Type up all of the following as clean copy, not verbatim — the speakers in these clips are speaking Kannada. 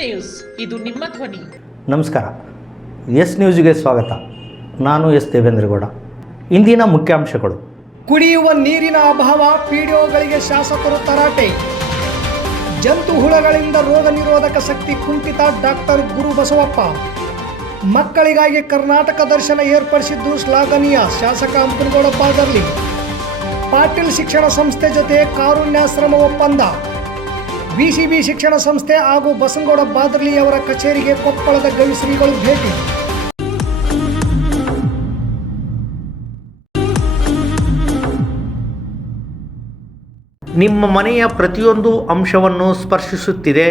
ನ್ಯೂಸ್, ಇದು ನಿಮ್ಮ ಧ್ವನಿ. ನಮಸ್ಕಾರ. ಎಸ್ ನ್ಯೂಸ್ಗೆ ಸ್ವಾಗತ. ನಾನು ಎಸ್ ದೇವೇಂದ್ರಗೌಡ. ಇಂದಿನ ಮುಖ್ಯಾಂಶಗಳು. ಕುಡಿಯುವ ನೀರಿನ ಅಭಾವ, ಪಿಡಿಒಗಳಿಗೆ ಶಾಸಕರು ತರಾಟೆ. ಜಂತು ಹುಳಗಳಿಂದ ರೋಗ ನಿರೋಧಕ ಶಕ್ತಿ ಕುಂಠಿತ, ಡಾಕ್ಟರ್ ಗುರುಬಸವಪ್ಪ. ಮಕ್ಕಳಿಗಾಗಿ ಕರ್ನಾಟಕ ದರ್ಶನ ಏರ್ಪಡಿಸಿದ್ದು ಶ್ಲಾಘನೀಯ, ಶಾಸಕ ಹಂಪನಗೌಡ ಬಾದರ್ಲಿ. ಪಾಟೀಲ್ ಶಿಕ್ಷಣ ಸಂಸ್ಥೆ ಜೊತೆ ಕಾರುಣ್ಯಾಶ್ರಮ ಒಪ್ಪಂದ. ಬಿಸಿಬಿ ಶಿಕ್ಷಣ ಸಂಸ್ಥೆ ಹಾಗೂ ಬಸನಗೌಡ ಬಾದರ್ಲಿ ಅವರ ಕಚೇರಿಗೆ ಕೊಪ್ಪಳದ ಗವಿಶ್ರೀಗಳು ಭೇಟಿ. ನಿಮ್ಮ ಮನೆಯ ಪ್ರತಿಯೊಂದು ಅಂಶವನ್ನು ಸ್ಪರ್ಶಿಸುತ್ತಿದೆ.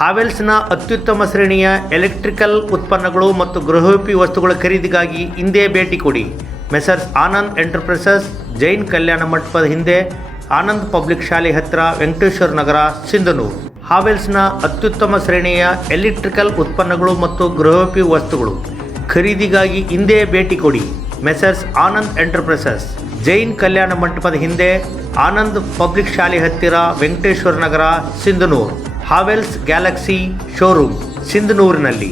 ಹಾವೆಲ್ಸ್ನ ಅತ್ಯುತ್ತಮ ಶ್ರೇಣಿಯ ಎಲೆಕ್ಟ್ರಿಕಲ್ ಉತ್ಪನ್ನಗಳು ಮತ್ತು ಗೃಹೋಪಯೋಗಿ ವಸ್ತುಗಳ ಖರೀದಿಗಾಗಿ ಹಿಂದೆ ಭೇಟಿ ಕೊಡಿ. ಮೆಸರ್ಸ್ ಆನಂದ್ ಎಂಟರ್ಪ್ರೈಸಸ್, ಜೈನ್ ಕಲ್ಯಾಣ ಮಂಟಪದ ಹಿಂದೆ, ಆನಂದ್ ಪಬ್ಲಿಕ್ ಶಾಲೆ ಹತ್ತಿರ, ವೆಂಕಟೇಶ್ವರ ನಗರ, ಸಿಂಧನೂರು. ಹಾವೆಲ್ಸ್ನ ಅತ್ಯುತ್ತಮ ಶ್ರೇಣಿಯ ಎಲೆಕ್ಟ್ರಿಕಲ್ ಉತ್ಪನ್ನಗಳು ಮತ್ತು ಗೃಹೋಪಯೋಗಿ ವಸ್ತುಗಳು ಖರೀದಿಗಾಗಿ ಹಿಂದೆ ಭೇಟಿ ಕೊಡಿ. ಮೆಸರ್ಸ್ ಆನಂದ್ ಎಂಟರ್ಪ್ರೈಸಸ್, ಜೈನ್ ಕಲ್ಯಾಣ ಮಂಟಪದ ಹಿಂದೆ, ಆನಂದ್ ಪಬ್ಲಿಕ್ ಶಾಲೆ ಹತ್ತಿರ, Venkateshwara Nagar, Sindhanur. Havells Galaxy showroom, ಸಿಂಧನೂರಿನಲ್ಲಿ.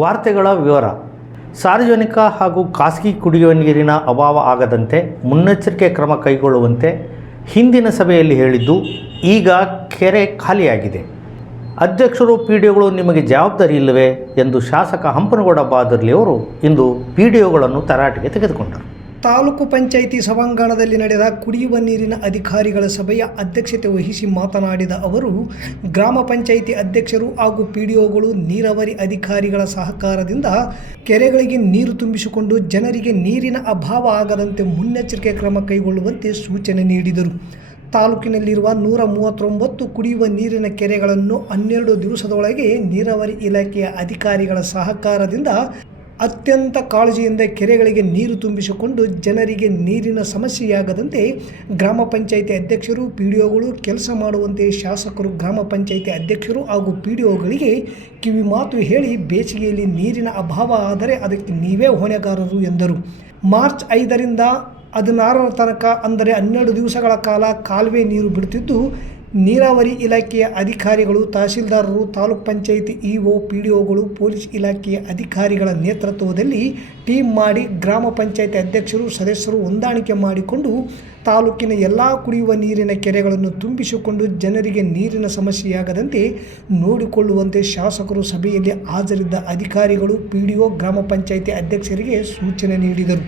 ವಾರ್ತೆಗಳ ವಿವರ. ಸಾರ್ವಜನಿಕ ಹಾಗೂ ಖಾಸಗಿ ಕುಡಿಯುವ ನೀರಿನ ಅಭಾವ ಆಗದಂತೆ ಮುನ್ನೆಚ್ಚರಿಕೆ ಕ್ರಮ ಕೈಗೊಳ್ಳುವಂತೆ ಹಿಂದಿನ ಸಭೆಯಲ್ಲಿ ಹೇಳಿದ್ದು, ಈಗ ಕೆರೆ ಖಾಲಿಯಾಗಿದೆ. ಅಧ್ಯಕ್ಷರು, ಪಿಡಿಒಗಳು ನಿಮಗೆ ಜವಾಬ್ದಾರಿ ಇಲ್ಲವೇ ಎಂದು ಶಾಸಕ ಹಂಪನಗೌಡ ಬಾದರ್ಲಿ ಅವರು ಇಂದು ಪಿಡಿಒಗಳನ್ನು ತರಾಟೆಗೆ ತೆಗೆದುಕೊಂಡರು. ತಾಲೂಕು ಪಂಚಾಯಿತಿ ಸಭಾಂಗಣದಲ್ಲಿ ನಡೆದ ಕುಡಿಯುವ ನೀರಿನ ಅಧಿಕಾರಿಗಳ ಸಭೆಯ ಅಧ್ಯಕ್ಷತೆ ವಹಿಸಿ ಮಾತನಾಡಿದ ಅವರು, ಗ್ರಾಮ ಪಂಚಾಯಿತಿ ಅಧ್ಯಕ್ಷರು ಹಾಗೂ ಪಿಡಿಒಗಳು ನೀರಾವರಿ ಅಧಿಕಾರಿಗಳ ಸಹಕಾರದಿಂದ ಕೆರೆಗಳಿಗೆ ನೀರು ತುಂಬಿಸಿಕೊಂಡು ಜನರಿಗೆ ನೀರಿನ ಅಭಾವ ಆಗದಂತೆ ಮುನ್ನೆಚ್ಚರಿಕೆ ಕ್ರಮ ಕೈಗೊಳ್ಳುವಂತೆ ಸೂಚನೆ ನೀಡಿದರು. ತಾಲೂಕಿನಲ್ಲಿರುವ 139 ಕುಡಿಯುವ ನೀರಿನ ಕೆರೆಗಳನ್ನು 12 ದಿವಸದೊಳಗೆ ನೀರಾವರಿ ಇಲಾಖೆಯ ಅಧಿಕಾರಿಗಳ ಸಹಕಾರದಿಂದ ಅತ್ಯಂತ ಕಾಳಜಿಯಿಂದ ಕೆರೆಗಳಿಗೆ ನೀರು ತುಂಬಿಸಿಕೊಂಡು ಜನರಿಗೆ ನೀರಿನ ಸಮಸ್ಯೆಯಾಗದಂತೆ ಗ್ರಾಮ ಪಂಚಾಯಿತಿ ಅಧ್ಯಕ್ಷರು, ಪಿಡಿಒಗಳು ಕೆಲಸ ಮಾಡುವಂತೆ ಶಾಸಕರು ಗ್ರಾಮ ಪಂಚಾಯಿತಿ ಅಧ್ಯಕ್ಷರು ಹಾಗೂ ಪಿಡಿಒಗಳಿಗೆ ಕಿವಿ ಮಾತು ಹೇಳಿ, ಬೇಸಿಗೆಯಲ್ಲಿ ನೀರಿನ ಅಭಾವ ಆದರೆ ಅದಕ್ಕೆ ನೀವೇ ಹೊಣೆಗಾರರು ಎಂದರು. ಮಾರ್ಚ್ 5ರಿಂದ 16ರ ತನಕ ಅಂದರೆ 12 ದಿವಸಗಳ ಕಾಲ ಕಾಲುವೆ ನೀರು ಬಿಡುತ್ತಿದ್ದು, ನೀರಾವರಿ ಇಲಾಖೆಯ ಅಧಿಕಾರಿಗಳು, ತಹಶೀಲ್ದಾರರು, ತಾಲೂಕ್ ಪಂಚಾಯಿತಿ ಇಒ, ಪಿಡಿಒಗಳು, ಪೊಲೀಸ್ ಇಲಾಖೆಯ ಅಧಿಕಾರಿಗಳ ನೇತೃತ್ವದಲ್ಲಿ ಟೀಮ್ ಮಾಡಿ ಗ್ರಾಮ ಪಂಚಾಯಿತಿ ಅಧ್ಯಕ್ಷರು, ಸದಸ್ಯರು ಹೊಂದಾಣಿಕೆ ಮಾಡಿಕೊಂಡು ತಾಲೂಕಿನ ಎಲ್ಲ ಕುಡಿಯುವ ನೀರಿನ ಕೆರೆಗಳನ್ನು ತುಂಬಿಸಿಕೊಂಡು ಜನರಿಗೆ ನೀರಿನ ಸಮಸ್ಯೆಯಾಗದಂತೆ ನೋಡಿಕೊಳ್ಳುವಂತೆ ಶಾಸಕರು ಸಭೆಯಲ್ಲಿ ಹಾಜರಿದ್ದ ಅಧಿಕಾರಿಗಳು, ಪಿಡಿಒ, ಗ್ರಾಮ ಪಂಚಾಯಿತಿ ಅಧ್ಯಕ್ಷರಿಗೆ ಸೂಚನೆ ನೀಡಿದರು.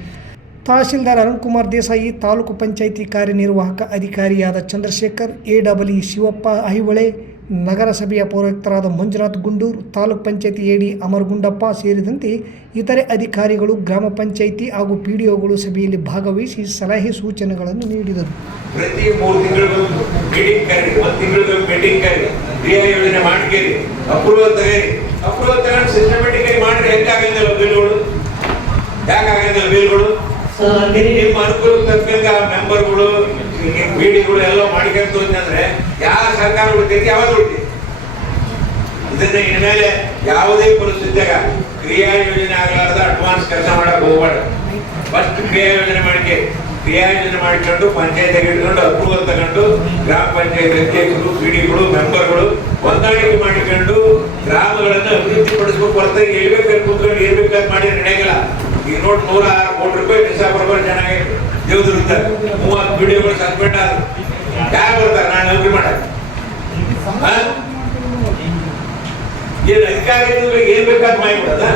ತಹಶೀಲ್ದಾರ್ ಅರುಣ್ ಕುಮಾರ್ ದೇಸಾಯಿ, ತಾಲೂಕು ಪಂಚಾಯಿತಿ ಕಾರ್ಯನಿರ್ವಾಹಕ ಅಧಿಕಾರಿಯಾದ ಚಂದ್ರಶೇಖರ್, ಎಡಬ್ಲ್ಯೂ ಶಿವಪ್ಪ ಐಹೊಳೆ, ನಗರಸಭೆಯ ಪೌರಾಯುಕ್ತರಾದ ಮಂಜುನಾಥ್ ಗುಂಡೂರು, ತಾಲೂಕು ಪಂಚಾಯಿತಿ ಎಡಿ ಅಮರಗುಂಡಪ್ಪ ಸೇರಿದಂತೆ ಇತರೆ ಅಧಿಕಾರಿಗಳು, ಗ್ರಾಮ ಪಂಚಾಯಿತಿ ಹಾಗೂ ಪಿಡಿಒಗಳು ಸಭೆಯಲ್ಲಿ ಭಾಗವಹಿಸಿ ಸಲಹೆ ಸೂಚನೆಗಳನ್ನು ನೀಡಿದರು. ಪ್ರತಿ 3 ತಿಂಗಳಿಗೂ ಮೀಟಿಂಗ್ ಕರೆರಿ, 1 ತಿಂಗಳಿಗೂ ಮೀಟಿಂಗ್ ಕರೆರಿ, ಕ್ರಿಯಾ ಯೋಜನೆ ಮಾಡ್ಕೇರಿ, ಅಪ್ರೂವಲ್ ತಗೊಂಡು ಸಿಸ್ಟಮೆಟಿಕ್ ಆಗಿ ಮಾಡಿದ್ರೆ ಹೆಂಗಾಗಂಗಿಲ್ಲ ಬಿಲ್ಗಳು, ಬಿಲ್ಗಳು ನಿಮ್ಮ ಅನುಕೂಲಕ್ಕೆ ತಕ್ಕಂಗ ಮೆಂಬರ್ಗಳು, ಮೀಟಿಂಗ್ಗಳು ಎಲ್ಲ ಮಾಡಿಕೊಂಡು ಅಂದ್ರೆ ಯಾವ ಸರ್ಕಾರ ಉಳಿತೈತಿ, ಯಾವಾಗ ಉಳಿತೈತಿ. ಇದನ್ನ ಇನ್ಮೇಲೆ ಯಾವುದೇ ಪರಿಸ್ಥಿತಿಯಾಗ ಕ್ರಿಯಾ ಯೋಜನೆ ಆಗಲಾರ್ದ ಅಡ್ವಾನ್ಸ್ ಕೆಲಸ ಮಾಡಕ್ ಹೋಗ್ಬಾರ್ದು. ಫಸ್ಟ್ ಕ್ರಿಯಾ ಯೋಜನೆ ಮಾಡಿಕೊಂಡು ಪಂಚಾಯತ್ ಇಟ್ಕೊಂಡು ಅಪ್ರೂವಲ್ ತಗೊಂಡು ಗ್ರಾಮ ಪಂಚಾಯತ್ ಅಧ್ಯಕ್ಷರು, ಪಿಡಿಗಳು, ಮೆಂಬರ್ಗಳು ಹೊಂದಾಣಿಕೆ ಮಾಡಿಕೊಂಡು ಗ್ರಾಮಗಳನ್ನು ಅಭಿವೃದ್ಧಿ ಪಡಿಸ್ಬೇಕು. ಹೊರತಾಗಿ ಇರ್ಬೇಕಾದ್ರೆ ಕೂತ್ಕೊಂಡು ಇರ್ಬೇಕಾದ್ರೆ ಮಾಡಿ ನಡೆಯಲ್ಲ. ಈಗ ನೋಡಿ 106 ಕೋಟಿ ರೂಪಾಯಿ ಡಿಸೆಂಬರ್ ಚೆನ್ನಾಗಿ ದೇವದುರ್ಗ 30 ಪಿಡಿಒಗಳು ಸಸ್ಪೆಂಡ್ ಆದ್ರು. ಯಾರು ಬರ್ತಾರೆ ನಾನು ನೌಕರಿ ಮಾಡಕ್ಕೆ? ಏನು ಅಧಿಕಾರಿ ಏನ್ ಬೇಕಾದ್ ಮಾಡಿಬಿಡದ?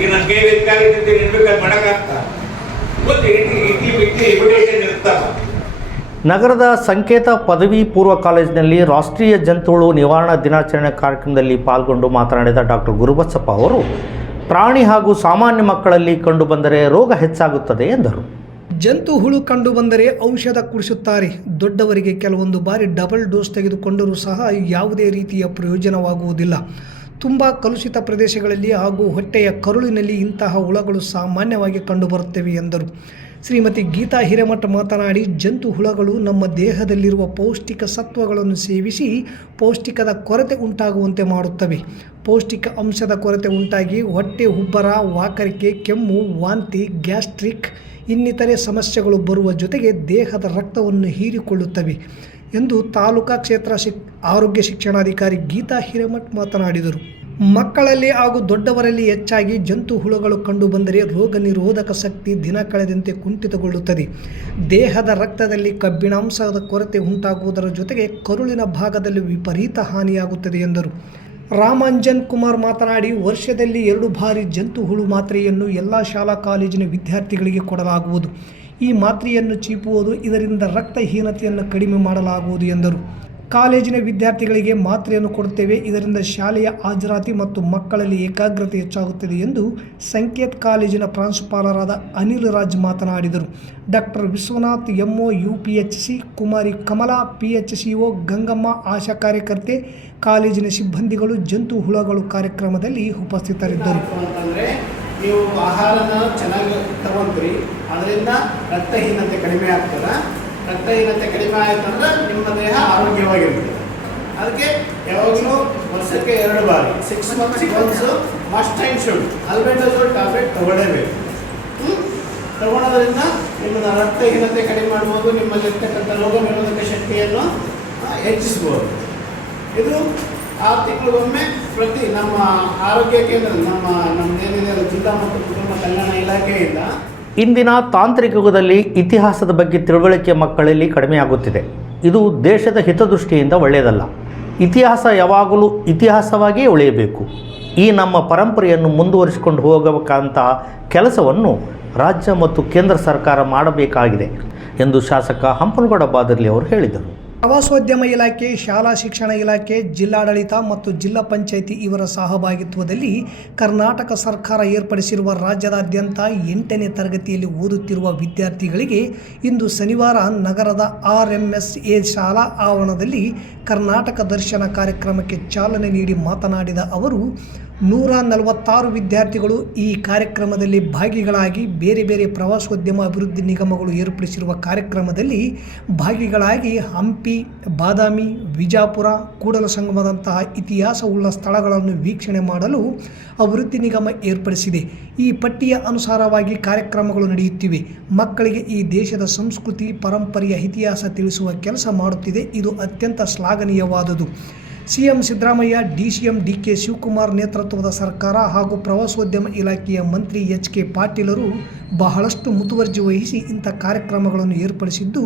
ಈಗ ನನ್ನ ಕೈ ಅಧಿಕಾರಿ ಏನ್ ಬೇಕಾದ್ ಮಾಡಕ್ಕಾಗ್ತಾ? ನಗರದ ಸಂಕೇತ ಪದವಿ ಪೂರ್ವ ಕಾಲೇಜಿನಲ್ಲಿ ರಾಷ್ಟ್ರೀಯ ಜಂತುಹುಳು ನಿವಾರಣಾ ದಿನಾಚರಣೆ ಕಾರ್ಯಕ್ರಮದಲ್ಲಿ ಪಾಲ್ಗೊಂಡು ಮಾತನಾಡಿದ ಡಾಕ್ಟರ್ ಗುರುಬಸಪ್ಪ ಅವರು, ಪ್ರಾಣಿ ಹಾಗೂ ಸಾಮಾನ್ಯ ಮಕ್ಕಳಲ್ಲಿ ಕಂಡುಬಂದರೆ ರೋಗ ಹೆಚ್ಚಾಗುತ್ತದೆ ಎಂದರು. ಜಂತು ಹುಳು ಕಂಡು ಬಂದರೆ ಔಷಧ ಕುಡಿಸುತ್ತಾರೆ. ದೊಡ್ಡವರಿಗೆ ಕೆಲವೊಂದು ಬಾರಿ ಡಬಲ್ ಡೋಸ್ ತೆಗೆದುಕೊಂಡರೂ ಸಹ ಯಾವುದೇ ರೀತಿಯ ಪ್ರಯೋಜನವಾಗುವುದಿಲ್ಲ. ತುಂಬ ಕಲುಷಿತ ಪ್ರದೇಶಗಳಲ್ಲಿ ಹಾಗೂ ಹೊಟ್ಟೆಯ ಕರುಳಿನಲ್ಲಿ ಇಂತಹ ಹುಳಗಳು ಸಾಮಾನ್ಯವಾಗಿ ಕಂಡುಬರುತ್ತವೆ ಎಂದರು. ಶ್ರೀಮತಿ ಗೀತಾ ಹಿರೇಮಠ ಮಾತನಾಡಿ, ಜಂತು ಹುಳಗಳು ನಮ್ಮ ದೇಹದಲ್ಲಿರುವ ಪೌಷ್ಟಿಕ ಸತ್ವಗಳನ್ನು ಸೇವಿಸಿ ಪೌಷ್ಟಿಕದ ಕೊರತೆ ಉಂಟಾಗುವಂತೆ ಮಾಡುತ್ತವೆ. ಪೌಷ್ಟಿಕ ಅಂಶದ ಕೊರತೆ ಉಂಟಾಗಿ ಹೊಟ್ಟೆ ಉಬ್ಬರ, ವಾಕರಿಕೆ, ಕೆಮ್ಮು, ವಾಂತಿ, ಗ್ಯಾಸ್ಟ್ರಿಕ್ ಇನ್ನಿತರೆ ಸಮಸ್ಯೆಗಳು ಬರುವ ಜೊತೆಗೆ ದೇಹದ ರಕ್ತವನ್ನು ಹೀರಿಕೊಳ್ಳುತ್ತವೆ ಎಂದು ತಾಲೂಕಾ ಕ್ಷೇತ್ರ ಆರೋಗ್ಯ ಶಿಕ್ಷಣಾಧಿಕಾರಿ ಗೀತಾ ಹಿರೇಮಠ ಮಾತನಾಡಿದರು. ಮಕ್ಕಳಲ್ಲಿ ಹಾಗೂ ದೊಡ್ಡವರಲ್ಲಿ ಹೆಚ್ಚಾಗಿ ಜಂತು ಹುಳುಗಳು ಕಂಡುಬಂದರೆ ರೋಗ ನಿರೋಧಕ ಶಕ್ತಿ ದಿನ ಕಳೆದಂತೆ ಕುಂಠಿತಗೊಳ್ಳುತ್ತದೆ. ದೇಹದ ರಕ್ತದಲ್ಲಿ ಕಬ್ಬಿಣಾಂಶದ ಕೊರತೆ ಉಂಟಾಗುವುದರ ಜೊತೆಗೆ ಕರುಳಿನ ಭಾಗದಲ್ಲಿ ವಿಪರೀತ ಹಾನಿಯಾಗುತ್ತದೆ ಎಂದರು. ರಾಮಂಜನ್ ಕುಮಾರ್ ಮಾತನಾಡಿ, ವರ್ಷದಲ್ಲಿ 2 ಬಾರಿ ಜಂತು ಹುಳು ಮಾತ್ರೆಯನ್ನು ಎಲ್ಲ ಶಾಲಾ ಕಾಲೇಜಿನ ವಿದ್ಯಾರ್ಥಿಗಳಿಗೆ ಕೊಡಲಾಗುವುದು. ಈ ಮಾತ್ರೆಯನ್ನು ಚೀಪುವುದು, ಇದರಿಂದ ರಕ್ತಹೀನತೆಯನ್ನು ಕಡಿಮೆ ಮಾಡಲಾಗುವುದು ಎಂದರು. ಕಾಲೇಜಿನ ವಿದ್ಯಾರ್ಥಿಗಳಿಗೆ ಮಾತ್ರೆಯನ್ನು ಕೊಡುತ್ತೇವೆ, ಇದರಿಂದ ಶಾಲೆಯ ಹಾಜರಾತಿ ಮತ್ತು ಮಕ್ಕಳಲ್ಲಿ ಏಕಾಗ್ರತೆ ಹೆಚ್ಚಾಗುತ್ತದೆ ಎಂದು ಸಂಕೇತ್ ಕಾಲೇಜಿನ ಪ್ರಾಂಶುಪಾಲರಾದ ಅನಿಲ್ ರಾಜ್ ಮಾತನಾಡಿದರು. ಡಾಕ್ಟರ್ ವಿಶ್ವನಾಥ್ ಎಂಒ UPHC, ಕುಮಾರಿ ಕಮಲಾ PHCO, ಗಂಗಮ್ಮ ಆಶಾ ಕಾರ್ಯಕರ್ತೆ, ಕಾಲೇಜಿನ ಸಿಬ್ಬಂದಿಗಳು ಜಂತು ಹುಳಗಳು ಕಾರ್ಯಕ್ರಮದಲ್ಲಿ ಉಪಸ್ಥಿತರಿದ್ದರು. ನೀವು ಆಹಾರನ ಚೆನ್ನಾಗಿ ತಗೊಂಡ್ರಿ, ಅದರಿಂದ ರಕ್ತಹೀನತೆ ಕಡಿಮೆ ಆಗ್ತದೆ. ರಕ್ತಹೀನತೆ ಕಡಿಮೆ ಆಯ್ತಂದ್ರೆ ನಿಮ್ಮ ದೇಹ ಆರೋಗ್ಯವಾಗಿರ್ತದೆ. ಅದಕ್ಕೆ ಯಾವಾಗಲೂ ವರ್ಷಕ್ಕೆ 2 ಬಾರಿ 6 months once must and should albendazole tablet ತಗೊಳ್ಳೇಬೇಕು. ತಗೊಳ್ಳೋದ್ರಿಂದ ನಿಮ್ಮ ರಕ್ತಹೀನತೆ ಕಡಿಮೆ ಮಾಡ್ಬೋದು, ನಿಮ್ಮಲ್ಲಿರ್ತಕ್ಕಂಥ ರೋಗ ನಿರೋಧಕ ಶಕ್ತಿಯನ್ನು ಹೆಚ್ಚಿಸ್ಬೋದು. ಇದು 6 ತಿಂಗಳಿಗೊಮ್ಮೆ ಪ್ರತಿ ನಮ್ಮ ಆರೋಗ್ಯ ಕೇಂದ್ರ ನಮ್ಮದೇನಿದೆ ಜಿಲ್ಲಾ ಮತ್ತು ಕುಟುಂಬ ಕಲ್ಯಾಣ ಇಲಾಖೆಯಿಂದ ಇಂದಿನ ತಾಂತ್ರಿಕ ಯುಗದಲ್ಲಿ ಇತಿಹಾಸದ ಬಗ್ಗೆ ತಿಳುವಳಿಕೆ ಮಕ್ಕಳಲ್ಲಿ ಕಡಿಮೆಯಾಗುತ್ತಿದೆ. ಇದು ದೇಶದ ಹಿತದೃಷ್ಟಿಯಿಂದ ಒಳ್ಳೆಯದಲ್ಲ. ಇತಿಹಾಸ ಯಾವಾಗಲೂ ಇತಿಹಾಸವಾಗಿಯೇ ಉಳಿಯಬೇಕು. ಈ ನಮ್ಮ ಪರಂಪರೆಯನ್ನು ಮುಂದುವರಿಸಿಕೊಂಡು ಹೋಗಬೇಕಂತ ಕೆಲಸವನ್ನು ರಾಜ್ಯ ಮತ್ತು ಕೇಂದ್ರ ಸರ್ಕಾರ ಮಾಡಬೇಕಾಗಿದೆ ಎಂದು ಶಾಸಕ ಹಂಪನಗೌಡ ಬಾದರ್ಲಿ ಅವರು ಹೇಳಿದರು. ಪ್ರವಾಸೋದ್ಯಮ ಇಲಾಖೆ, ಶಾಲಾ ಶಿಕ್ಷಣ ಇಲಾಖೆ, ಜಿಲ್ಲಾಡಳಿತ ಮತ್ತು ಜಿಲ್ಲಾ ಪಂಚಾಯಿತಿ ಇವರ ಸಹಭಾಗಿತ್ವದಲ್ಲಿ ಕರ್ನಾಟಕ ಸರ್ಕಾರ ಏರ್ಪಡಿಸಿರುವ ರಾಜ್ಯದಾದ್ಯಂತ 8ನೇ ತರಗತಿಯಲ್ಲಿ ಓದುತ್ತಿರುವ ವಿದ್ಯಾರ್ಥಿಗಳಿಗೆ ಇಂದು ಶನಿವಾರ ನಗರದ RMSA ಶಾಲಾ ಆವರಣದಲ್ಲಿ ಕರ್ನಾಟಕ ದರ್ಶನ ಕಾರ್ಯಕ್ರಮಕ್ಕೆ ಚಾಲನೆ ನೀಡಿ ಮಾತನಾಡಿದ ಅವರು, 146 ವಿದ್ಯಾರ್ಥಿಗಳು ಈ ಕಾರ್ಯಕ್ರಮದಲ್ಲಿ ಭಾಗಿಗಳಾಗಿ ಬೇರೆ ಬೇರೆ ಪ್ರವಾಸೋದ್ಯಮ ಅಭಿವೃದ್ಧಿ ನಿಗಮಗಳು ಏರ್ಪಡಿಸಿರುವ ಕಾರ್ಯಕ್ರಮದಲ್ಲಿ ಭಾಗಿಗಳಾಗಿ ಹಂಪಿ, ಬಾದಾಮಿ, ವಿಜಾಪುರ, ಕೂಡಲಸಂಗಮದಂತಹ ಇತಿಹಾಸವುಳ್ಳ ಸ್ಥಳಗಳನ್ನು ವೀಕ್ಷಣೆ ಮಾಡಲು ಅಭಿವೃದ್ಧಿ ನಿಗಮ ಏರ್ಪಡಿಸಿದೆ. ಈ ಪಟ್ಟಿಯ ಅನುಸಾರವಾಗಿ ಕಾರ್ಯಕ್ರಮಗಳು ನಡೆಯುತ್ತಿವೆ. ಮಕ್ಕಳಿಗೆ ಈ ದೇಶದ ಸಂಸ್ಕೃತಿ, ಪರಂಪರೆಯ ಇತಿಹಾಸ ತಿಳಿಸುವ ಕೆಲಸ ಮಾಡುತ್ತಿದೆ. ಇದು ಅತ್ಯಂತ ಶ್ಲಾಘನೀಯವಾದುದು. CM Siddaramaiah, DCM DK Shivakumar ನೇತೃತ್ವದ ಸರ್ಕಾರ ಹಾಗೂ ಪ್ರವಾಸೋದ್ಯಮ ಇಲಾಖೆಯ ಮಂತ್ರಿ HK ಪಾಟೀಲರು ಬಹಳಷ್ಟು ಮುತುವರ್ಜಿ ವಹಿಸಿ ಇಂಥ ಕಾರ್ಯಕ್ರಮಗಳನ್ನು ಏರ್ಪಡಿಸಿದ್ದು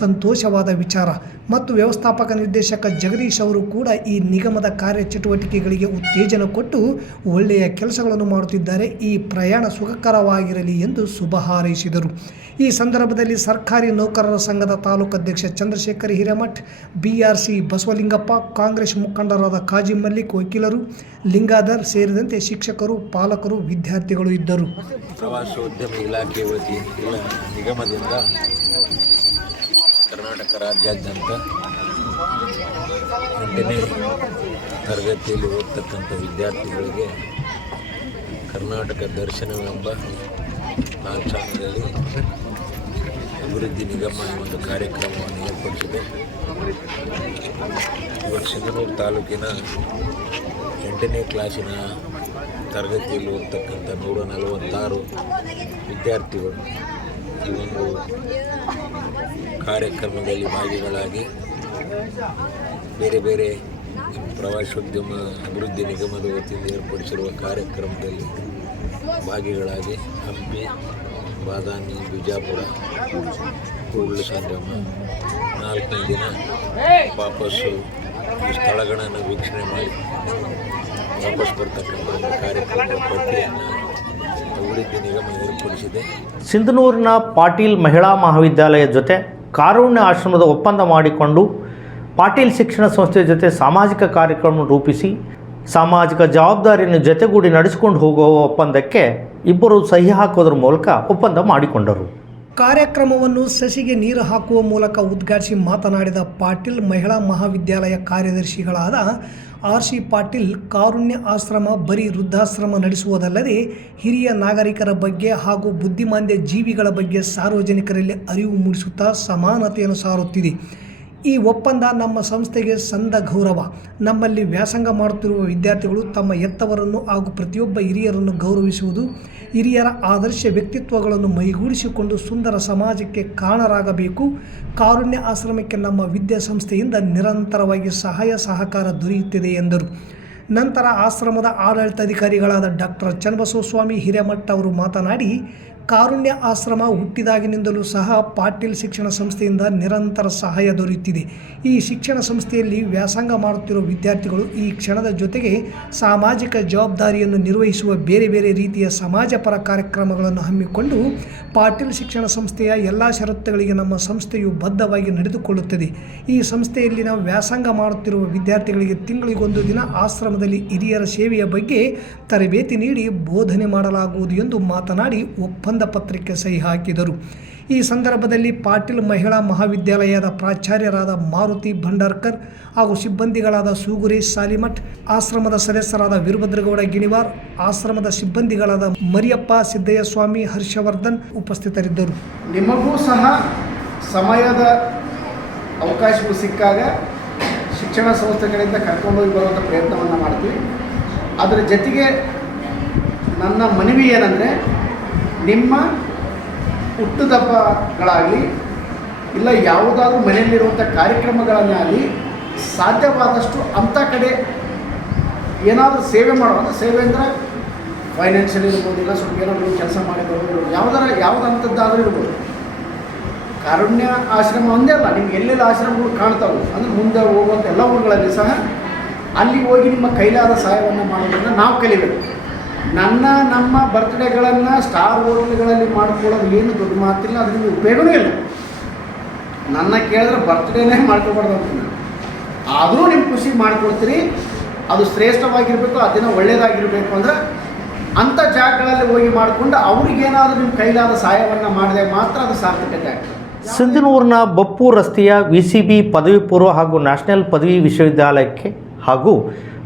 ಸಂತೋಷವಾದ ವಿಚಾರ ಮತ್ತು ವ್ಯವಸ್ಥಾಪಕ ನಿರ್ದೇಶಕ ಜಗದೀಶ್ ಅವರು ಕೂಡ ಈ ನಿಗಮದ ಕಾರ್ಯಚಟುವಟಿಕೆಗಳಿಗೆ ಉತ್ತೇಜನ ಕೊಟ್ಟು ಒಳ್ಳೆಯ ಕೆಲಸಗಳನ್ನು ಮಾಡುತ್ತಿದ್ದಾರೆ. ಈ ಪ್ರಯಾಣ ಸುಖಕರವಾಗಿರಲಿ ಎಂದು ಶುಭ ಹಾರೈಸಿದರು. ಈ ಸಂದರ್ಭದಲ್ಲಿ ಸರ್ಕಾರಿ ನೌಕರರ ಸಂಘದ ತಾಲೂಕು ಅಧ್ಯಕ್ಷ ಚಂದ್ರಶೇಖರ್ ಹಿರೇಮಠ್, BRC ಬಸವಲಿಂಗಪ್ಪ, ಕಾಂಗ್ರೆಸ್ ಮುಖಂಡರಾದ ಕಾಜಿ ಮಲ್ಲಿಕ್, ವಕೀಲರು, ಲಿಂಗಾಧರ್ ಸೇರಿದಂತೆ ಶಿಕ್ಷಕರು, ಪಾಲಕರು, ವಿದ್ಯಾರ್ಥಿಗಳು ಇದ್ದರು. ಪ್ರವಾಸೋದ್ಯಮ ಇಲಾಖೆ ವತಿಯಿಂದ ನಿಗಮದಿಂದ ಕರ್ನಾಟಕ ರಾಜ್ಯಾದ್ಯಂತ 8ನೇ ತರಗತಿಯಲ್ಲಿ ಓದ್ತಕ್ಕಂಥ ವಿದ್ಯಾರ್ಥಿಗಳಿಗೆ ಕರ್ನಾಟಕ ದರ್ಶನವೆಂಬ ಲಾಂಛನದಲ್ಲಿ ಅಭಿವೃದ್ಧಿ ನಿಗಮ ಒಂದು ಕಾರ್ಯಕ್ರಮವನ್ನು ಏರ್ಪಡಿಸಿದೆ. ಇವತ್ತು ಸಿಂಧನೂರು ತಾಲೂಕಿನ 8ನೇ ಕ್ಲಾಸಿನ ತರಗತಿಯಲ್ಲಿ ಓದ್ತಕ್ಕಂಥ 146 ವಿದ್ಯಾರ್ಥಿಗಳು ಈ ಒಂದು ಕಾರ್ಯಕ್ರಮದಲ್ಲಿ ಭಾಗಿಗಳಾಗಿ ಬೇರೆ ಬೇರೆ ಪ್ರವಾಸೋದ್ಯಮ ಅಭಿವೃದ್ಧಿ ನಿಗಮದ ವತಿಯಿಂದ ಏರ್ಪಡಿಸಿರುವ ಕಾರ್ಯಕ್ರಮದಲ್ಲಿ ಭಾಗಿಗಳಾಗಿ ಹಂಪಿ, ಬಾದಾಮಿ, ವಿಜಾಪುರ, ಕೂಡಲಸಂಗಮ 4ನೇ ದಿನ ವಾಪಸ್ಸು ಈ ಸ್ಥಳಗಳನ್ನು ವೀಕ್ಷಣೆ ಮಾಡಿ ವಾಪಸ್ ಬರ್ತಕ್ಕಂಥ ಒಂದು ಕಾರ್ಯಕ್ರಮದ ಪಟ್ಟಿಯನ್ನು ಅಭಿವೃದ್ಧಿ ನಿಗಮ ಏರ್ಪಡಿಸಿದೆ. ಸಿಂಧನೂರಿನ ಪಾಟೀಲ್ ಮಹಿಳಾ ಮಹಾವಿದ್ಯಾಲಯ ಜೊತೆ ಕಾರುಣ್ಯ ಆಶ್ರಮದ ಒಪ್ಪಂದ ಮಾಡಿಕೊಂಡು ಪಾಟೀಲ್ ಶಿಕ್ಷಣ ಸಂಸ್ಥೆ ಜೊತೆ ಸಾಮಾಜಿಕ ಕಾರ್ಯಕ್ರಮ ರೂಪಿಸಿ ಸಾಮಾಜಿಕ ಜವಾಬ್ದಾರಿಯನ್ನು ಜೊತೆಗೂಡಿ ನಡೆಸಿಕೊಂಡು ಹೋಗುವ ಒಪ್ಪಂದಕ್ಕೆ ಇಬ್ಬರು ಸಹಿ ಹಾಕೋದ್ರ ಮೂಲಕ ಒಪ್ಪಂದ ಮಾಡಿಕೊಂಡರು. ಕಾರ್ಯಕ್ರಮವನ್ನು ಸಸಿಗೆ ನೀರು ಹಾಕುವ ಮೂಲಕ ಉದ್ಘಾಟಿಸಿ ಮಾತನಾಡಿದ ಪಾಟೀಲ್ ಮಹಿಳಾ ಮಹಾವಿದ್ಯಾಲಯ ಕಾರ್ಯದರ್ಶಿಗಳಾದ RC ಪಾಟೀಲ್ ಕಾರುಣ್ಯ ಆಶ್ರಮ ಬರೀ ವೃದ್ಧಾಶ್ರಮ ನಡೆಸುವುದಲ್ಲದೆ ಹಿರಿಯ ನಾಗರಿಕರ ಬಗ್ಗೆ ಹಾಗೂ ಬುದ್ಧಿಮಾಂದ್ಯ ಜೀವಿಗಳ ಬಗ್ಗೆ ಸಾರ್ವಜನಿಕರಲ್ಲಿ ಅರಿವು ಮೂಡಿಸುತ್ತಾ ಸಮಾನತೆಯನ್ನು ಸಾರುತ್ತಿದೆ. ಈ ಒಪ್ಪಂದ ನಮ್ಮ ಸಂಸ್ಥೆಗೆ ಸಂದ ಗೌರವ. ನಮ್ಮಲ್ಲಿ ವ್ಯಾಸಂಗ ಮಾಡುತ್ತಿರುವ ವಿದ್ಯಾರ್ಥಿಗಳು ತಮ್ಮ ಎತ್ತವರನ್ನು ಹಾಗೂ ಪ್ರತಿಯೊಬ್ಬ ಹಿರಿಯರನ್ನು ಗೌರವಿಸುವುದು, ಹಿರಿಯರ ಆದರ್ಶ ವ್ಯಕ್ತಿತ್ವಗಳನ್ನು ಮೈಗೂಡಿಸಿಕೊಂಡು ಸುಂದರ ಸಮಾಜಕ್ಕೆ ಕಾರಣರಾಗಬೇಕು. ಕಾರುಣ್ಯ ಆಶ್ರಮಕ್ಕೆ ನಮ್ಮ ವಿದ್ಯಾಸಂಸ್ಥೆಯಿಂದ ನಿರಂತರವಾಗಿ ಸಹಾಯ ಸಹಕಾರ ದೊರೆಯುತ್ತಿದೆ ಎಂದರು. ನಂತರ ಆಶ್ರಮದ ಆಡಳಿತಾಧಿಕಾರಿಗಳಾದ ಡಾಕ್ಟರ್ ಚನ್ನಬಸವಸ್ವಾಮಿ ಹಿರೇಮಠ ಅವರು ಮಾತನಾಡಿ, ಕಾರುಣ್ಯ ಆಶ್ರಮ ಹುಟ್ಟಿದಾಗಿನಿಂದಲೂ ಸಹ ಪಾಟೀಲ್ ಶಿಕ್ಷಣ ಸಂಸ್ಥೆಯಿಂದ ನಿರಂತರ ಸಹಾಯ ದೊರೆಯುತ್ತಿದೆ. ಈ ಶಿಕ್ಷಣ ಸಂಸ್ಥೆಯಲ್ಲಿ ವ್ಯಾಸಂಗ ಮಾಡುತ್ತಿರುವ ವಿದ್ಯಾರ್ಥಿಗಳು ಈ ಕ್ಷಣದ ಜೊತೆಗೆ ಸಾಮಾಜಿಕ ಜವಾಬ್ದಾರಿಯನ್ನು ನಿರ್ವಹಿಸುವ ಬೇರೆ ಬೇರೆ ರೀತಿಯ ಸಮಾಜಪರ ಕಾರ್ಯಕ್ರಮಗಳನ್ನು ಹಮ್ಮಿಕೊಂಡು ಪಾಟೀಲ್ ಶಿಕ್ಷಣ ಸಂಸ್ಥೆಯ ಎಲ್ಲ ಷರತ್ತುಗಳಿಗೆ ನಮ್ಮ ಸಂಸ್ಥೆಯು ಬದ್ಧವಾಗಿ ನಡೆದುಕೊಳ್ಳುತ್ತದೆ. ಈ ಸಂಸ್ಥೆಯಲ್ಲಿ ನಾವು ವ್ಯಾಸಂಗ ಮಾಡುತ್ತಿರುವ ವಿದ್ಯಾರ್ಥಿಗಳಿಗೆ ತಿಂಗಳಿಗೊಂದು ದಿನ ಆಶ್ರಮದಲ್ಲಿ ಹಿರಿಯರ ಸೇವೆಯ ಬಗ್ಗೆ ತರಬೇತಿ ನೀಡಿ ಬೋಧನೆ ಮಾಡಲಾಗುವುದು ಎಂದು ಮಾತನಾಡಿ ಒಪ್ಪಂದ ಪತ್ರಕ್ಕೆ ಸಹಿ ಹಾಕಿದರು. ಈ ಸಂದರ್ಭದಲ್ಲಿ ಪಾಟೀಲ್ ಮಹಿಳಾ ಮಹಾವಿದ್ಯಾಲಯದ ಪ್ರಾಚಾರ್ಯರಾದ ಮಾರುತಿ ಭಂಡಾರ್ಕರ್ ಹಾಗೂ ಸಿಬ್ಬಂದಿಗಳಾದ ಸೂಗುರೇಶ್ ಸಾಲಿಮಠ್, ಆಶ್ರಮದ ಸದಸ್ಯರಾದ ವೀರಭದ್ರಗೌಡ ಗಿಣಿವಾರ್, ಆಶ್ರಮದ ಸಿಬ್ಬಂದಿಗಳಾದ ಮರಿಯಪ್ಪ ಸಿದ್ದಯ್ಯಸ್ವಾಮಿ, ಹರ್ಷವರ್ಧನ್ ಉಪಸ್ಥಿತರಿದ್ದರು. ನಿಮಗೂ ಸಹ ಸಮಯದ ಅವಕಾಶಗಳು ಸಿಕ್ಕಾಗ ಶಿಕ್ಷಣ ಸಂಸ್ಥೆಗಳಿಂದ ಕರ್ಕೊಂಡೋಗಿ ಬರುವಂಥ ಪ್ರಯತ್ನವನ್ನು ಮಾಡ್ತೀವಿ. ಅದರ ಜೊತೆಗೆ ನನ್ನ ಮನವಿ ಏನಂದರೆ, ನಿಮ್ಮ ಹುಟ್ಟುಹಬ್ಬಗಳಾಗಲಿ ಇಲ್ಲ ಯಾವುದಾದ್ರೂ ಮನೆಯಲ್ಲಿರುವಂಥ ಕಾರ್ಯಕ್ರಮಗಳನ್ನಾಗಲಿ ಸಾಧ್ಯವಾದಷ್ಟು ಅಂಥ ಕಡೆ ಏನಾದರೂ ಸೇವೆ ಮಾಡೋದು. ಸೇವೆ ಅಂದರೆ ಫೈನಾನ್ಷಿಯಲ್ ಇರ್ಬೋದು, ಇಲ್ಲ ಸ್ವಲ್ಪ ಏನಾದರೂ ಕೆಲಸ ಮಾಡಿ ಬರೋದು, ಯಾವ್ದು ಅಂಥದ್ದಾದರೂ ಇರ್ಬೋದು. ಕಾರುಣ್ಯ ಆಶ್ರಮ ಒಂದೇ ಅಲ್ಲ, ನಿಮ್ಗೆ ಎಲ್ಲೆಲ್ಲ ಆಶ್ರಮಗಳು ಕಾಣ್ತಾವೆ ಅಂದರೆ ಮುಂದೆ ಹೋಗುವಂಥ ಎಲ್ಲ ಊರುಗಳಲ್ಲಿ ಸಹ ಅಲ್ಲಿ ಹೋಗಿ ನಿಮ್ಮ ಕೈಲಾದ ಸಹಾಯವನ್ನು ಮಾಡೋದನ್ನು ನಾವು ಕಲಿಬೇಕು. ನಮ್ಮ ಬರ್ತ್ಡೇಗಳನ್ನು ಸ್ಟಾರ್ ಹೋಟೆಲ್ಗಳಲ್ಲಿ ಮಾಡ್ಕೊಳ್ಳೋದು ಏನು ದೊಡ್ಡ ಮಾತಿಲ್ಲ, ಅದರಿಂದ ಉಪಯೋಗವೂ ಇಲ್ಲ. ನನ್ನ ಕೇಳಿದ್ರೆ ಬರ್ತ್ಡೇನೇ ಮಾಡ್ಕೊಬಾರ್ದು ಅಂತ, ಆದರೂ ನಿಮ್ಮ ಖುಷಿ ಮಾಡ್ಕೊಳ್ತೀರಿ. ಅದು ಶ್ರೇಷ್ಠವಾಗಿರಬೇಕು, ಆ ದಿನ ಒಳ್ಳೆಯದಾಗಿರಬೇಕು ಅಂದರೆ ಅಂಥ ಜಾಗಗಳಲ್ಲಿ ಹೋಗಿ ಮಾಡಿಕೊಂಡು ಅವ್ರಿಗೇನಾದರೂ ನಿಮ್ಮ ಕೈಲಾದ ಸಹಾಯವನ್ನು ಮಾಡಿದಾಗ ಮಾತ್ರ ಅದು ಸಾರ್ಥಕತೆ ಆಗ್ತದೆ. ಸಿಂಧನೂರಿನ ಬಪ್ಪು ರಸ್ತೆಯ VCB ಪದವಿ ಪೂರ್ವ ಹಾಗೂ ನ್ಯಾಷನಲ್ ಪದವಿ ವಿಶ್ವವಿದ್ಯಾಲಯಕ್ಕೆ ಹಾಗೂ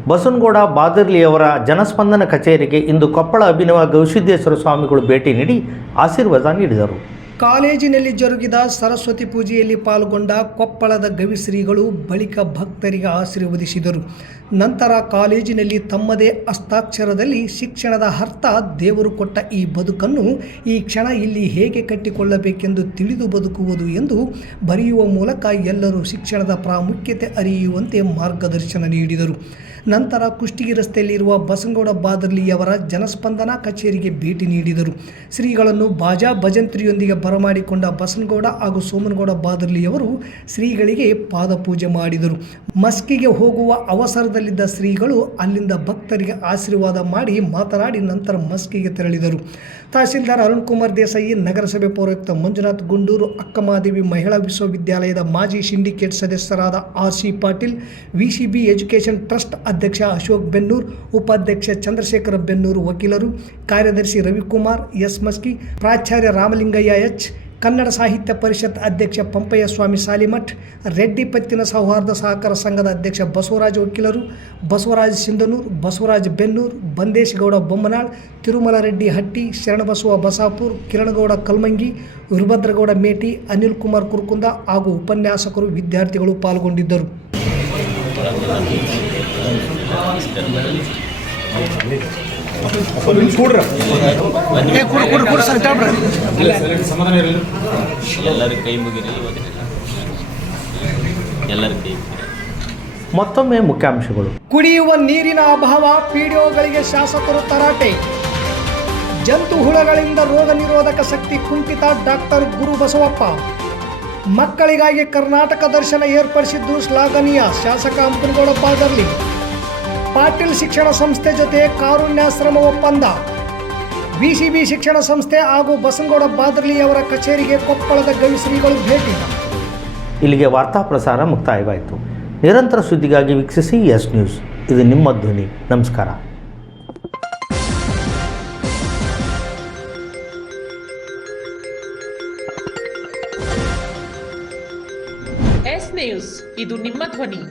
ಬಸವನಗೌಡ ಬಾದರ್ಲಿಯವರ ಜನಸ್ಪಂದನ ಕಚೇರಿಗೆ ಇಂದು ಕೊಪ್ಪಳ ಅಭಿನವ ಗವಿಸಿದ್ದೇಶ್ವರ ಸ್ವಾಮಿಗಳು ಭೇಟಿ ನೀಡಿ ಆಶೀರ್ವಾದ ನೀಡಿದರು. ಕಾಲೇಜಿನಲ್ಲಿ ಜರುಗಿದ ಸರಸ್ವತಿ ಪೂಜೆಯಲ್ಲಿ ಪಾಲ್ಗೊಂಡ ಕೊಪ್ಪಳದ ಗವಿಶ್ರೀಗಳು ಬಳಿಕ ಭಕ್ತರಿಗೆ ಆಶೀರ್ವದಿಸಿದರು. ನಂತರ ಕಾಲೇಜಿನಲ್ಲಿ ತಮ್ಮದೇ ಹಸ್ತಾಕ್ಷರದಲ್ಲಿ ಶಿಕ್ಷಣದ ಅರ್ಥ, ದೇವರು ಕೊಟ್ಟ ಈ ಬದುಕನ್ನು ಈ ಕ್ಷಣ ಇಲ್ಲಿ ಹೇಗೆ ಕಟ್ಟಿಕೊಳ್ಳಬೇಕೆಂದು ತಿಳಿದು ಬದುಕುವುದು ಎಂದು ಬರೆಯುವ ಮೂಲಕ ಎಲ್ಲರೂ ಶಿಕ್ಷಣದ ಪ್ರಾಮುಖ್ಯತೆ ಅರಿಯುವಂತೆ ಮಾರ್ಗದರ್ಶನ ನೀಡಿದರು. ನಂತರ ಕುಷ್ಟಗಿ ರಸ್ತೆಯಲ್ಲಿರುವ ಬಸವನಗೌಡ ಬಾದರ್ಲಿಯವರ ಜನಸ್ಪಂದನ ಕಚೇರಿಗೆ ಭೇಟಿ ನೀಡಿದರು. ಶ್ರೀಗಳನ್ನು ಬಾಜಾ ಭಜಂತ್ರಿಯೊಂದಿಗೆ ಬರಮಾಡಿಕೊಂಡ ಬಸವನಗೌಡ ಹಾಗೂ ಸೋಮನಗೌಡ ಬಾದರ್ಲಿಯವರು ಶ್ರೀಗಳಿಗೆ ಪಾದಪೂಜೆ ಮಾಡಿದರು. ಮಸ್ಕಿಗೆ ಹೋಗುವ ಅವಸರದಲ್ಲಿದ್ದ ಶ್ರೀಗಳು ಅಲ್ಲಿಂದ ಭಕ್ತರಿಗೆ ಆಶೀರ್ವಾದ ಮಾಡಿ ಮಾತನಾಡಿ ನಂತರ ಮಸ್ಕಿಗೆ ತೆರಳಿದರು. ತಹಸೀಲ್ದಾರ್ ಅರುಣ್ ಕುಮಾರ್ ದೇಸಾಯಿ, ನಗರಸಭೆ ಪೌರಾಯುಕ್ತ ಮಂಜುನಾಥ್ ಗುಂಡೂರು, ಅಕ್ಕಮಹಾದೇವಿ ಮಹಿಳಾ ವಿಶ್ವವಿದ್ಯಾಲಯದ ಮಾಜಿ ಸಿಂಡಿಕೇಟ್ ಸದಸ್ಯರಾದ RC Patil, VCB education trust ಅಧ್ಯಕ್ಷ ಅಶೋಕ್ ಬೆನ್ನೂರ್, ಉಪಾಧ್ಯಕ್ಷ ಚಂದ್ರಶೇಖರ ಬೆನ್ನೂರು, ವಕೀಲರು, ಕಾರ್ಯದರ್ಶಿ ರವಿಕುಮಾರ್ S ಮಸ್ಕಿ, ಪ್ರಾಚಾರ್ಯ ರಾಮಲಿಂಗಯ್ಯ H, ಕನ್ನಡ ಸಾಹಿತ್ಯ ಪರಿಷತ್ ಅಧ್ಯಕ್ಷ ಪಂಪಯ್ಯ ಸ್ವಾಮಿ ಸಾಲಿಮಠ್, ರೆಡ್ಡಿ ಪತ್ತಿನ ಸೌಹಾರ್ದ ಸಹಕಾರ ಸಂಘದ ಅಧ್ಯಕ್ಷ ಬಸವರಾಜ್ ವಕೀಲರು, ಬಸವರಾಜ್ ಸಿಂಧನೂರ್, ಬಸವರಾಜ್ ಬೆನ್ನೂರ್, ಬಂದೇಶ್ ಗೌಡ ಬೊಮ್ಮನಾಳ್, ತಿರುಮಲ ರೆಡ್ಡಿ ಹಟ್ಟಿ, ಶರಣಬಸವ ಬಸಾಪುರ್, ಕಿರಣಗೌಡ ಕಲ್ಮಂಗಿ, ವೀರಭದ್ರಗೌಡ ಮೇಟಿ, ಅನಿಲ್ ಕುಮಾರ್ ಕುರ್ಕುಂದ ಹಾಗೂ ಉಪನ್ಯಾಸಕರು, ವಿದ್ಯಾರ್ಥಿಗಳು ಪಾಲ್ಗೊಂಡಿದ್ದರು. ಮತ್ತೊಮ್ಮೆ ಮುಖ್ಯಾಂಶಗಳು. ಕುಡಿಯುವ ನೀರಿನ ಅಭಾವ, PDOಗಳಿಗೆ ಶಾಸಕರು ತರಾಟೆ. ಜಂತು ಹುಳಗಳಿಂದ ರೋಗ ನಿರೋಧಕ ಶಕ್ತಿ ಕುಂಠಿತ, ಡಾಕ್ಟರ್ ಗುರು ಬಸವಪ್ಪ. ಮಕ್ಕಳಿಗಾಗಿ ಕರ್ನಾಟಕ ದರ್ಶನ ಏರ್ಪಡಿಸಿದ್ದು ಶ್ಲಾಘನೀಯ, ಶಾಸಕ ಹಂಪನಗೌಡ ಬಾದರ್ಲಿ. ಪಾಟೀಲ್ ಶಿಕ್ಷಣ ಸಂಸ್ಥೆ ಜೊತೆ ಕಾರುಣ್ಯಾಶ್ರಮ ಒಪ್ಪಂದ. VCB ಶಿಕ್ಷಣ ಸಂಸ್ಥೆ ಹಾಗೂ ಬಸವನಗೌಡ ಬಾದರ್ಲಿಯವರ ಕಚೇರಿಗೆ ಕೊಪ್ಪಳದ ಗವಿಶ್ರೀಗಳು ಭೇಟಿ. ಇಲ್ಲಿಗೆ ವಾರ್ತಾ ಪ್ರಸಾರ ಮುಕ್ತಾಯವಾಯಿತು. ನಿರಂತರ ಸುದ್ದಿಗಾಗಿ ವೀಕ್ಷಿಸಿ ಎಸ್ ನ್ಯೂಸ್. ಇದು ನಿಮ್ಮ ಧ್ವನಿ. ನಮಸ್ಕಾರ. ಎಸ್ ನ್ಯೂಸ್, ಇದು ನಿಮ್ಮ ಧ್ವನಿ.